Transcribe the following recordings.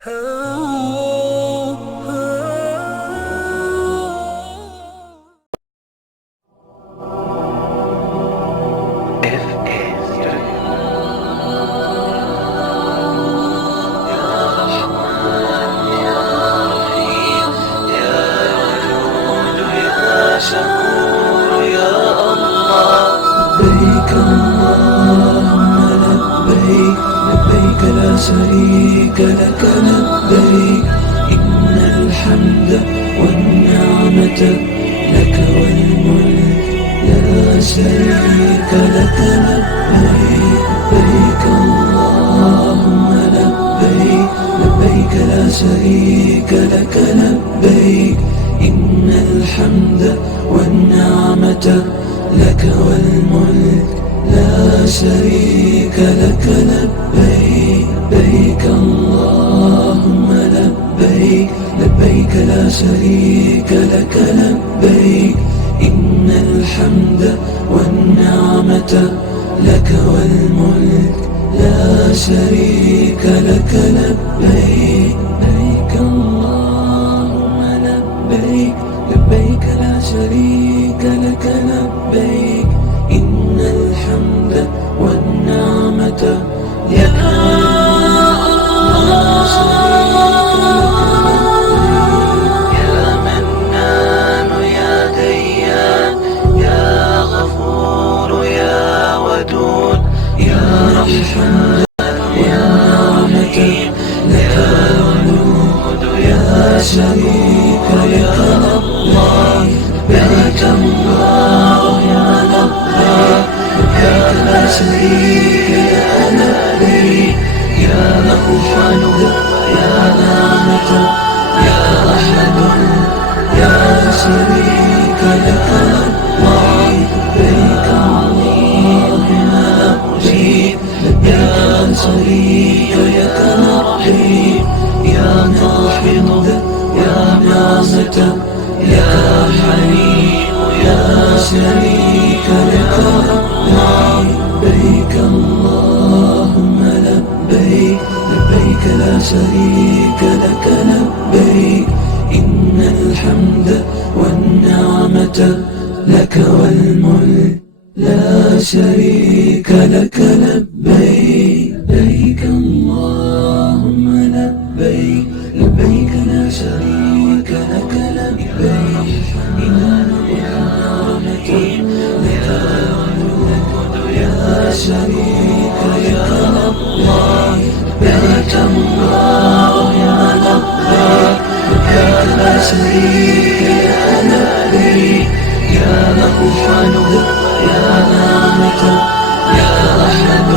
شكور يا الله. لبيك اللهم لبيك، لبيك لا شريك لك لبيك، إن الحمد والنعمة لك والملك لا شريك لك لبيك. لبيك اللهم لبيك، لبيك لا شريك لك لبيك، إن الحمد والنعمة لك والملك لا شريك لك لبيك. لبيك اللهم لبيك، لبيك لا شريك لك لبيك، إن الحمد والنعمة لك والملك لا شريك لك لبيك. لبيك اللهم لبيك، لبيك لا شريك لك لبيك، إن الحمد والنعمة لك والملك لا شريك لك لبيك. يا منان يا ديان يا غفور يا ودود يا رحمن والنعمة لك والملك لا شريك لك الله. لبيك الله يا لبيك، لبيك لا شريك لك لبيك، يا رحمن يا نعمة يا أحد يا شريك لك الله. لبيك الله يا مجيب، لبيك لا شريك لك رحيم، يا ناحض يا نعمة يا حليم يا شريك لك الله. لبيك اللهم لبيك، لبيك لا شريك لك لبيك، إن الحمد والنعمة لك والملك لا شريك لك لبيك. لبيك اللهم لبيك، لبيك لا شريك لك لبيك، إن النعمة لك والملك لا شريك لك الله. لبيك الله يا لبيك، لبيك لا شريك لك لبيك، يا رحمن يا نعمة يا أحد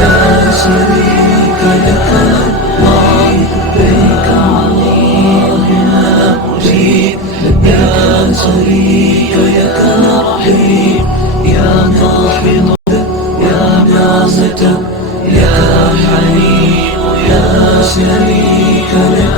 يا شريك لك الله. لبيك الله يا مجيب، يا شريك لك رحيم، يا ناحض يا نعمة يا حليم يا شريك لك.